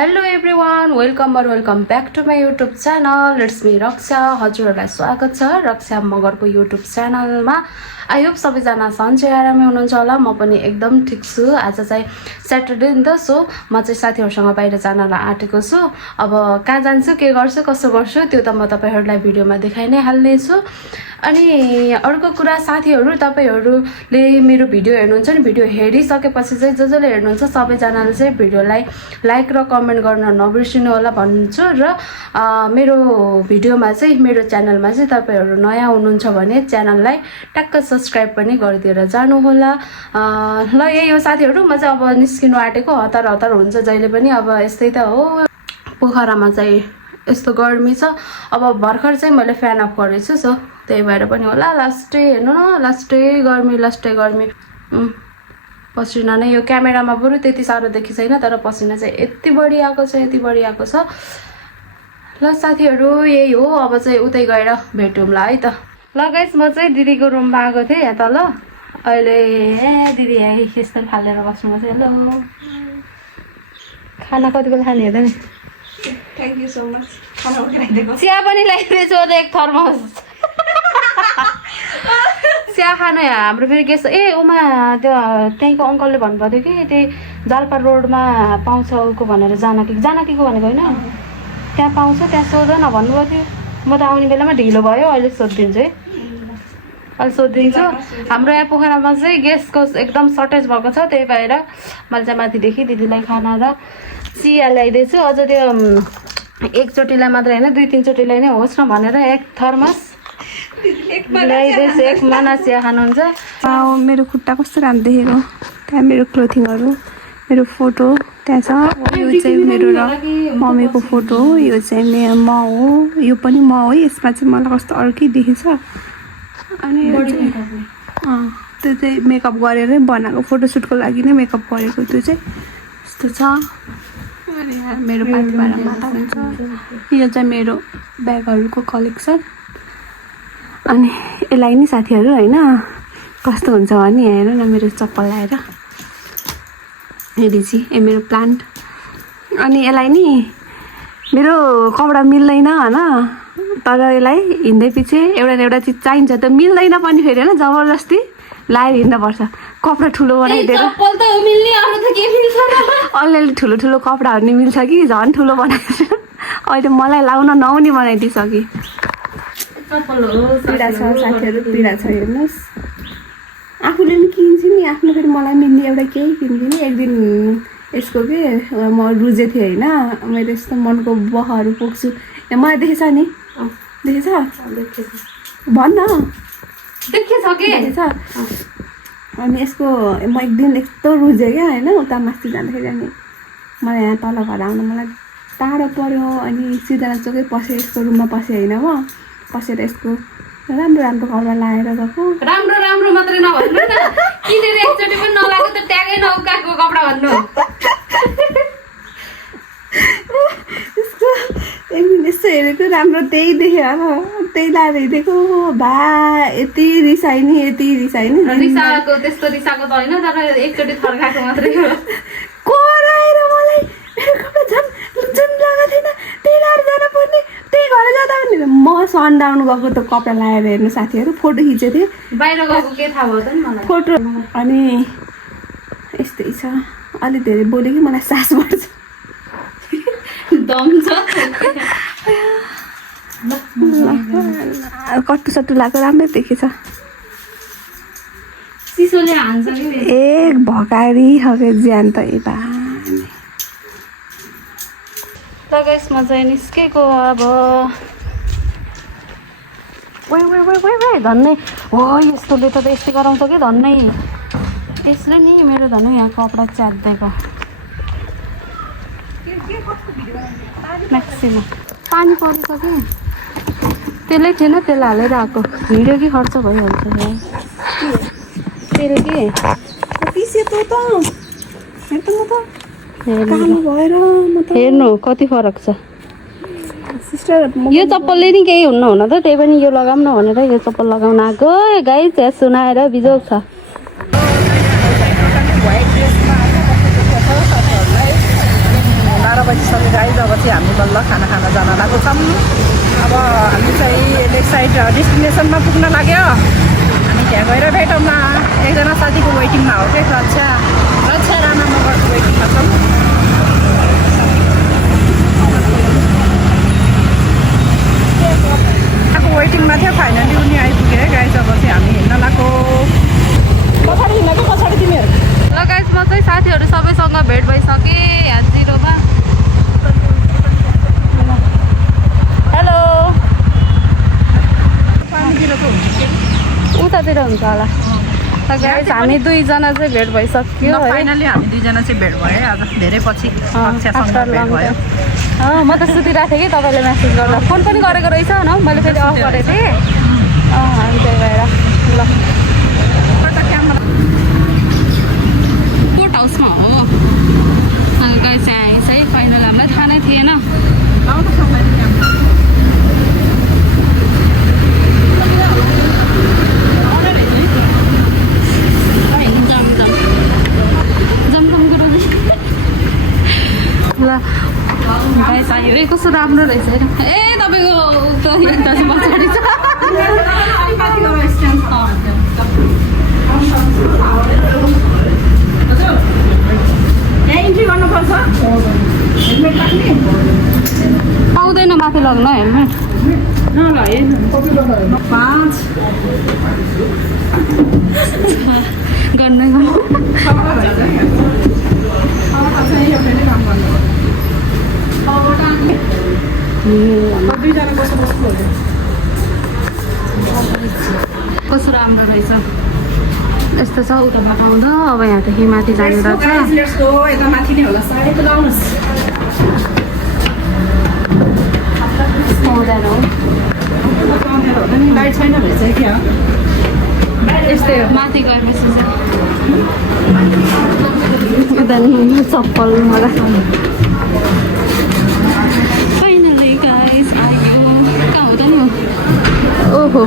Hello everyone welcome back to my YouTube channel it's me Raksha हजुरहरूलाई स्वागत छ रक्षा मगरको युट्युब च्यानलमा। आई होप सबैजना सन्चै आरामै हुनुहुन्छ होला। म पनि एकदम ठिक छु। आज चाहिँ स्याटरडे नि त, सो म चाहिँ साथीहरूसँग बाहिर जानलाई आँटेको छु। अब कहाँ जान्छु, के गर्छु, कसो गर्छु त्यो त म तपाईँहरूलाई भिडियोमा देखाइ नै हाल्नेछु। अनि अर्को कुरा साथीहरू, तपाईँहरूले मेरो भिडियो हेर्नुहुन्छ नि, भिडियो हेरिसकेपछि चाहिँ जसले हेर्नुहुन्छ सबैजनाले चाहिँ भिडियोलाई लाइक र कमेन्ट गर्न नबिर्सिनु होला भन्छु। र मेरो भिडियोमा चाहिँ, मेरो च्यानलमा चाहिँ तपाईँहरू नयाँ हुनुहुन्छ भने च्यानललाई टक्क सब्सक्राइब पनि गरिदिएर जानुहोला। ल यही हो साथीहरू, म चाहिँ अब निस्किनु आँटेको। हतार हुन्छ जहिले पनि, अब यस्तै त हो। पोखरामा चाहिँ यस्तो गर्मी छ। अब भर्खर चाहिँ मैले फ्यान अफ गरेको छु, सो त्यही भएर पनि होला। लास्टै हेर्नु न, लास्टै गर्मी पसिना नै। यो क्यामेरामा बरु त्यति साह्रो देखि छैन, तर पसिना चाहिँ यति बढी आएको छ। ल साथीहरू यही हो, अब चाहिँ उतै गएर भेटौँला है त। ल गाइस, म चाहिँ दिदीको रुममा आएको थिएँ यहाँ तल। अहिले दिदी यहाँ यस्तो फालेर बस्नुभएको छ। हेलो, खाना कति बेला खाने हेर्दा नि। Thank you so much. खाना उठाइदिएको। चिया पनि ल्याइदिएछु एक थर्मस। चिया खानु हाम्रो फेरि गेस्ट उमा त्यो त्यहीँको अङ्कलले भन्नुभएको थियो कि त्यही जालपा रोडमा पाउँछ उको भनेर। जानकीको भनेको होइन, त्यहाँ पाउँछ, त्यहाँ सोध न भन्नुभएको थियो। म त आउने बेलामा ढिलो भयो, अहिले सोधिदिन्छु है, अहिले सोधिदिन्छु। हाम्रो यहाँ पोखरामा चाहिँ गेस्टको एकदम सर्टेज भएको छ, त्यही भएर मैले चाहिँ माथिदेखि दिदीलाई खाना र चिया ल्याइदिएछु। अझ त्यो एकचोटिलाई मात्रै होइन, 2-3 चोटिलाई नै होस् न भनेर एक थर्मस ल्याइदिएछु। एक माना चिया खानुहुन्छ। मेरो खुट्टा कस्तो राम्रो देखेको। त्यहाँ मेरो क्लोथिङहरू, मेरो फोटो त्यहाँ छ। यो चाहिँ मेरो र मम्मीको फोटो हो। यो चाहिँ म हो, यो पनि म हो। यसमा चाहिँ मलाई कस्तो अर्कै देखेछ। अनि त्यो चाहिँ मेकअप गरेरै बनाएको, फोटोसुटको लागि नै मेकअप गरेको। त्यो चाहिँ यस्तो छ। अनि यहाँ मेरो पार्टीबाट माता हुन्छ। यो चाहिँ मेरो ब्यागहरूको कलेक्सन। अनि यसलाई नि साथीहरू होइन कस्तो हुन्छ भने हेर न, मेरो चप्पल लगाएर हेरी चाहिँ मेरो प्लान्ट। अनि यसलाई नि मेरो कपडा मिल्दैन होइन, तर यसलाई हिँड्दै पछि एउटा न एउटा चिज चाहिन्छ। त मिल्दैन पनि फेरि होइन, जबरजस्ती लाएर हिँड्नुपर्छ। कपडा ठुलो बनाइदिएर अलिअलि ठुलो कपडाहरू नि मिल्छ कि झन् ठुलो बनाइदिन्छ। अहिले मलाई लाउन नहुने बनाइदिइसकेँ। पीडा छ साथीहरू, पीडा छ हेर्नुहोस्। आफूले पनि किन्छु नि, आफ्नो फेरि मलाई मिल्ने एउटा केही किन्छु नि। एक दिन यसको के म रुजे थिएँ होइन, मैले यस्तो मनको बहहरू पोख्छु। मलाई देखेछ नि, देखेछ भन्न देखेछ कि देखेछ। अनि यसको म एक दिन यस्तो रुजेँ क्या होइन, उता माथि जाँदाखेरि। अनि मलाई यहाँ तल घर आउनु मलाई टाढो पऱ्यो। अनि सिर्जना चोकै पसेँ, यसको रुममा पसेँ होइन, म पसेर यसको राम्रो कपडा लगाएर गएको। राम्रो मात्रै नभन्नु न, किनेर एकचोटि पनि नलागेको त ट्यागै नउकाएको कपडा भन्नु। यसको एक दिन यस्तो हेरेको राम्रो, त्यही देखेँ होइन, त्यही लाएर हिँडेको। भा यति रिसाइनी रिसाएको, त्यस्तो रिसाएको त होइन, तर एकचोटि थर्काएको मात्रै हो। कराएर मलाई मेरो कपडा जुन लगाएको थिएन त्यही लाएर जानुपर्ने, त्यही घर जाँदा पनि। म सनडाउन गएको त कपडा लगाएर हेर्नु साथीहरू, फोटो खिचेको थिएँ। बाहिर गएको के थाहा भयो त नि मलाई फोटो। अनि यस्तै छ। अलिक धेरै बोल्यो कि मलाई सास बढ्छ, दम छ। कट्टु लगाएको राम्रै देखेछ। चिसोले हान्छ कि एक भकारी हगे ज्यान त यता। ल गाइस, म चाहिँ निस्केको अब। वे धन्नै हो, यस्तोले त यस्तै गराउँछ कि धन्नै। यसले नि मेरो धन्नै यहाँ कपडा च्यात्दिएको। म्याक्सिमम पानी परेछ कि त्यसलाई थिएन, त्यसलाई हालेर आएको। हिँड्यो कि खर्च भइहाल्छ तेल कि पिसे त हेर्नु कति फरक छ। सिस्टर यो चप्पलले नि केही हुन्न हुन त, त्यही पनि यो लगाऊँ न भनेर यो चप्पल लगाउन आएको। गाइस यहाँ सुनाएर बिजोग छ। 12 बजीसम्म प्रोजेक्ट रक्षा राणा मगरको वेटिङमा छौँ वेटिङमा थियो फाइनली उनी आइपुग्यो है गाइस अब चाहिँ हामी हिँड्न लाग्यो पछाडि हिँड्न कि पछाडि तिमीहरू ल गाइस म चाहिँ साथीहरू सबैसँग भेट भइसकेँ यहाँ जिरोमा हेलो उतातिर हुन्छ होला त गाइस हामी दुईजना चाहिँ भेट भइसक्यो है फाइनली हामी दुईजना चाहिँ भेट भयो आज धेरै पछि रक्षासँग भेट भयो म त सुतिरहेको थिएँ कि तपाईँले मेसेज गर्दा फोन पनि गरेको रहेछ न मैले फेरि अफ गरेको थिएँ अनि त्यही भएर ल कोर्ट हाउसमा हो गाइस यहाँ आइस है फाइनल हामीलाई थाहा नै थिएन ल गाइस आयो ए कस्तो राम्रो रहेछ होइन ए तपाईँको दाजु पछाडि छ पाउँदैन माथि लग्न हेलमेट गर्नै कस्तो राम्रो रहेछ यस्तो छ उताबाट आउँदा अब यहाँदेखि माथि जाने रहेछ यता माथि नै होला सायद पाउँदैन हो लाइट छैन रहेछ क्या यस्तै हो माथि गएपछि चाहिँ उता नि चप्पल मलाई फाइनली गाइस आयो कहाँ हो त नि हो ओहो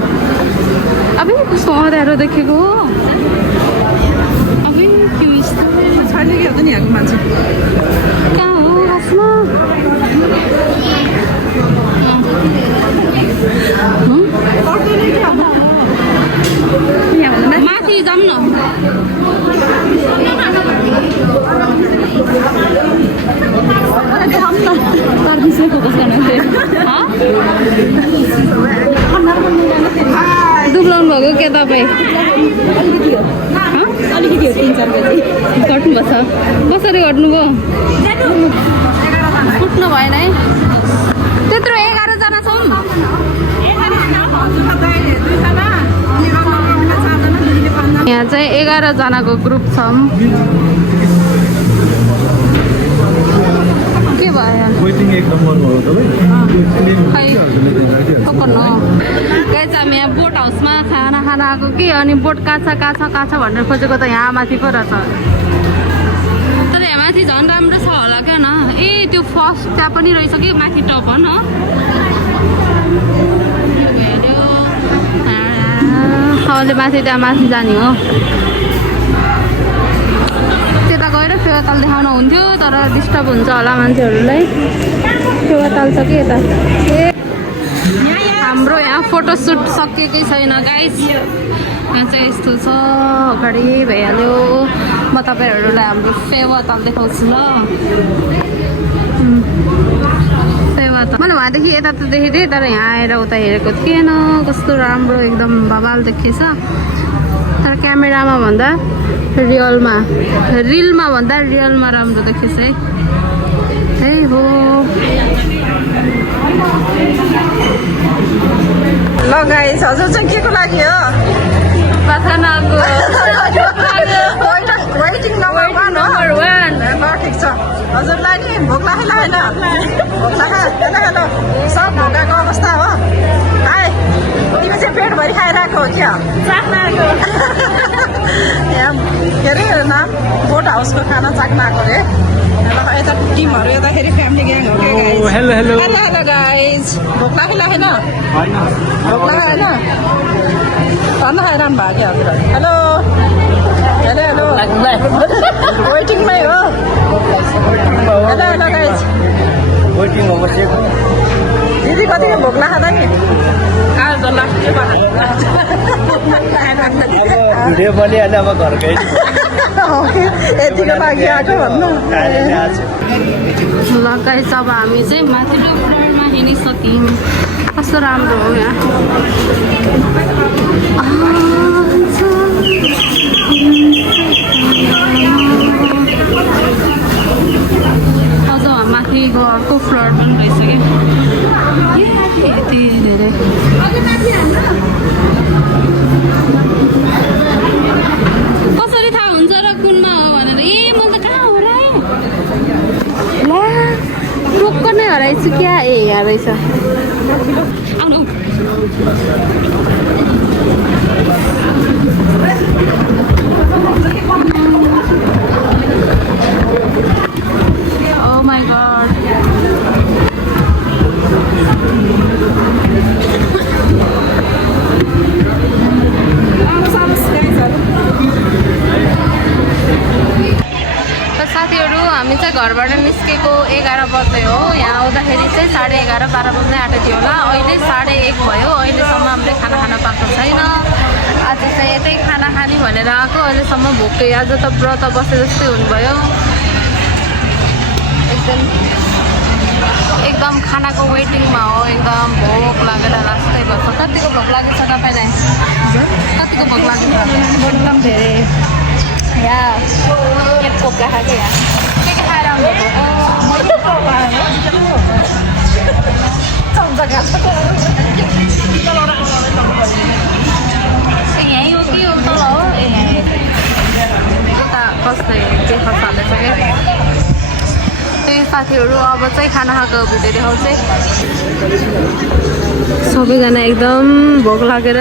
अब कस्तो अँध्यारो देखेको हो अब के यस्तो छैन कि हो त नि यहाँको मान्छे कहाँ हो खासमा माथि जाऊँ न सर्भिसमै फोकस गर्नु दुब्लाउनु भएको के तपाईँ अलिकति हो 3-4 बजी घट्नुभएको छ कसरी घट्नुभयो उठ्नु भएन है त्यत्रो 11 जना छौँ यहाँ चाहिँ 11 जनाको ग्रुप छौँ के भयो खै पकड्नु गाइस हामी यहाँ बोट हाउसमा खाना खान आएको कि अनि बोट कहाँ छ भनेर खोजेको त यहाँ माथि पो रहेछ तर यहाँ माथि झन् राम्रो छ होला क्या न ए त्यो फर्स्ट त्यहाँ पनि रहेछ कि माथि टप हो न अहिले माथि त्यहाँ माथि जाने हो त्यता गएर फेवाताल देखाउन हुन्थ्यो तर डिस्टर्ब हुन्छ होला मान्छेहरूलाई फेवाताल छ कि यता ए हाम्रो यहाँ फोटोसुट सकिएकै छैन गाइस यहाँ चाहिँ यस्तो छ अगाडि भइहाल्यो म तपाईँहरूलाई हाम्रो फेवाताल देखाउँछु ल फेवाताल मैले वहाँदेखि यता त देखेको थिएँ तर यहाँ आएर उता हेरेको थिएन कस्तो राम्रो एकदम बवाल देखिएछ तर क्यामेरामा भन्दा रिलमा भन्दा रियलमा राम्रो देखिएछ है त्यही हो ल गाइस हजुर चाहिँ के को लागि हो खानाको वेटिङ नम्बर 1 हो ल ठिक छ हजुरलाई नि भोक लागेन होइन भोक हेलो सब भोकाको अवस्था हो आए तिमी चाहिँ पेटभरि खाइरहेको हो क्या यहाँ के अरे नाम बोट हाउसको खाना चाख्न आएको अरे यता टिमहरू यताखेरि फ्यामिली ग्याङ हो क्या गाइस हेलो गाइस भोक लागेन भोक लागेन खाना खाइरहनु भयो क्या हजुर हेलो वेटिङमै हो हेलो गाइस वेटिङ हो दिदी कतिको भोक लाग्दा नि भिडियो बनिहाल्यो अब घरकै यतिको लागि आएको भन्नु ल गाइस अब हामी चाहिँ माथिल्लो फ्लोरमा हिँडिसक्यौँ कस्तो राम्रो हो यहाँ अझ माथि अर्को फ्लोर पनि रहेछ कि यति धेरै कसरी थाहा हुन्छ र कुनमा हो भनेर ए म त कहाँ हो र ला टोक्क नै हराइछु क्या ए यहाँ रहेछ आउनु Oh my god. साथीहरू हामी चाहिँ घरबाट निस्केको 11 बजे हो यहाँ आउँदाखेरि चाहिँ 11:30 12 बज्दै आँटेको थियो होला अहिले 1:30 भयो अहिलेसम्म हामीले खाना खान पाएको छैन आज चाहिँ यतै खाना खाने भनेर आएको अहिलेसम्म भोकै आज त व्रत बसे जस्तै हुनुभयो एकदम खानाको वेटिङमा हो एकदम भोक लागेर लास्टै गर्छ कतिको भोक लागेको छ तपाईँलाई कतिको भोक लागेको छ एकदम धेरै यहाँ एक पोका खाएको यहाँ के खाएर आउनुभएको यहीँ हो कि हो तल हो ए यहीँ उता कस्तै के खसाल्दैछ क्या त्यही साथीहरू अब चाहिँ खाना खाएको भिडियो देखाउँछ सबैजना एकदम भोक लागेर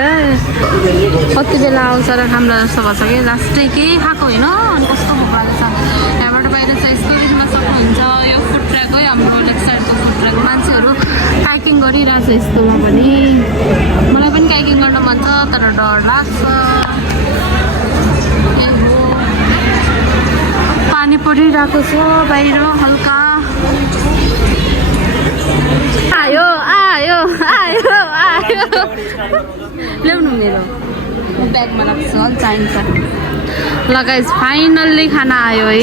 कति बेला आउँछ र खाम्ला जस्तो भन्छ कि लास्टै केही खाएको होइन अनि कस्तो भोक लागेको छ यहाँबाट बाहिर चाहिँ यस्तो देख्न सक्नुहुन्छ यो फुड ट्र्याक है हाम्रो लेफ्ट साइडको फुड ट्र्याक मान्छेहरू काइकिङ गरिरहेछ यस्तोमा पनि मलाई पनि काइकिङ गर्न मन छ तर डर लाग्छ पानी परिरहेको छ बाहिर हल्का आयो आयो आयो आयो ल्याउनु मेरो ब्यागमा लाग्छ चाहिन्छ ल गाइस फाइनल्ली खाना आयो है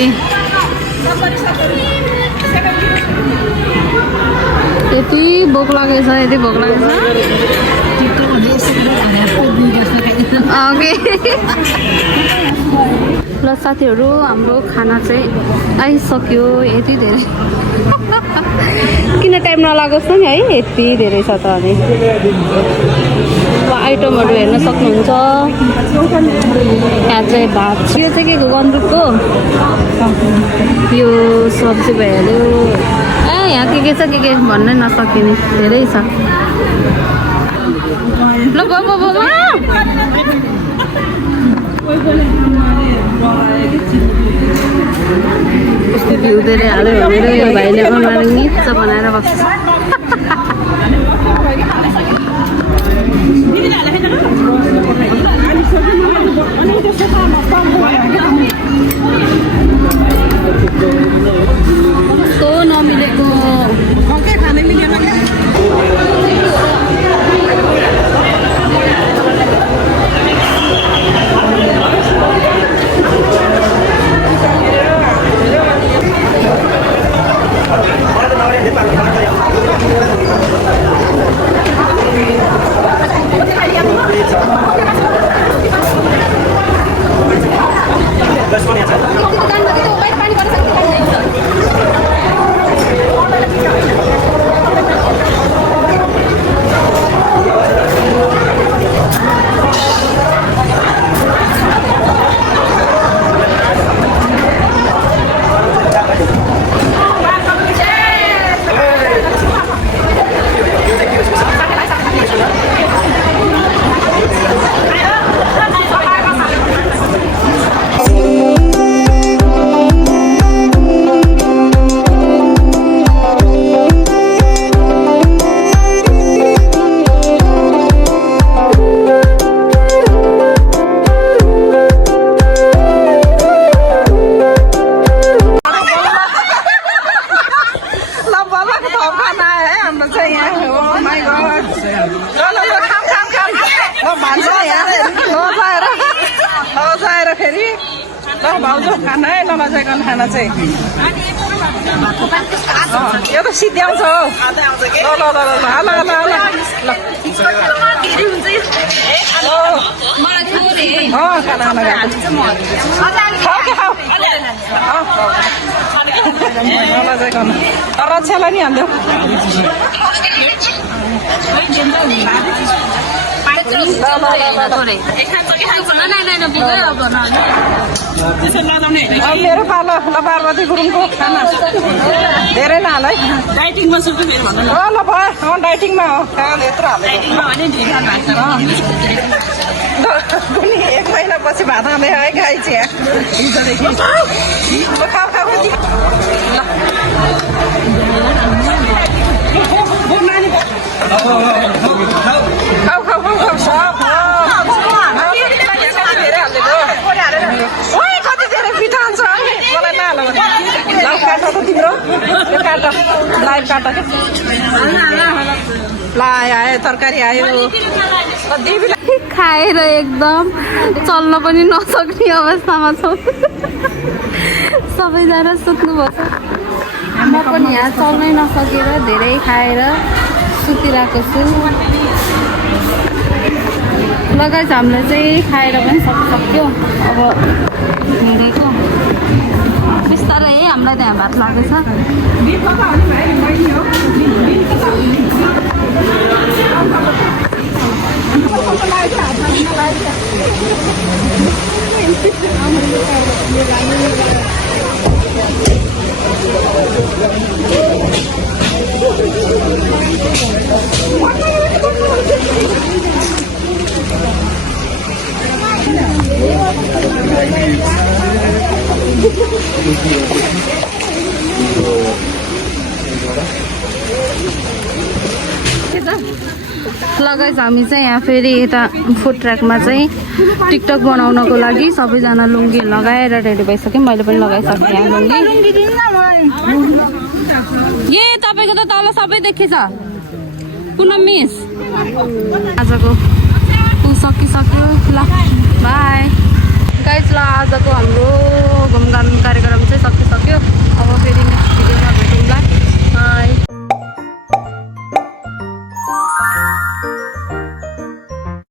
यति भोक लागेछ यति भोक लागेछ ल साथीहरू हाम्रो खाना चाहिँ आइसक्यो यति धेरै किन टाइम नलागोस् न नि है यति धेरै छ त अनि आइटमहरू हेर्न सक्नुहुन्छ यहाँ चाहिँ भात छ यो चाहिँ के को गन्द्रुकको यो सब्जी भइहाल्यो यहाँ के छ के भन्नै नसकिने धेरै छ ल कस्तो भ्यू धेरै हाल्यो भनेर यो भाइले अनुहार निच्च बनाएर बस्छ कस्तो नमिलेको खाना है नलजाइकन खाना चाहिँ यो त सिद्ध्याउँछ हौ ल ल ल ल ल ल ल ल खाना खाना खाऊ नलजाइकन तर रक्षालाई नि हाल्यो मेरो पालो ल पार्वती गुरुङको खाना धेरै नहाल है डाइटिङमा ल भयो डाइटिङमा हो यत्रो हाल्यो एक महिनापछि भात खाँदै है गाई चिया हिजोदेखि खाऊ खाऊ खाऊ खाऊ खाऊ सब कति धेरै पिठो हाल्छ मलाई नहाल काट त तिम्रो यो काट लाइभ काट ल आयो तरकारी आयो खाएर एकदम चल्न पनि नसक्ने अवस्थामा छौँ सबैजना सुत्नुभएको म पनि यहाँ चल्नै नसकेर धेरै खाएर सुतिरहेको छु लगाइछ हामीलाई चाहिँ खाएर पनि सक्यो अब हिँडेको बिस्तारै हामीलाई त्यहाँ भात लाग्दैछ लगाइछ हामी चाहिँ यहाँ फेरि यता फुड ट्र्याकमा चाहिँ टिकटक बनाउनको लागि सबैजना लुङ्गी लगाएर रेडी भइसक्यो मैले पनि लगाइसकेँ यहाँ लुङ्गी ए तपाईँको त तल सबै देखेछ पुनम मिस आजको सकिसक्यो ल बाई गाइस ल आजको हाम्रो घुमघाम कार्यक्रम चाहिँ सकिसक्यो अब फेरि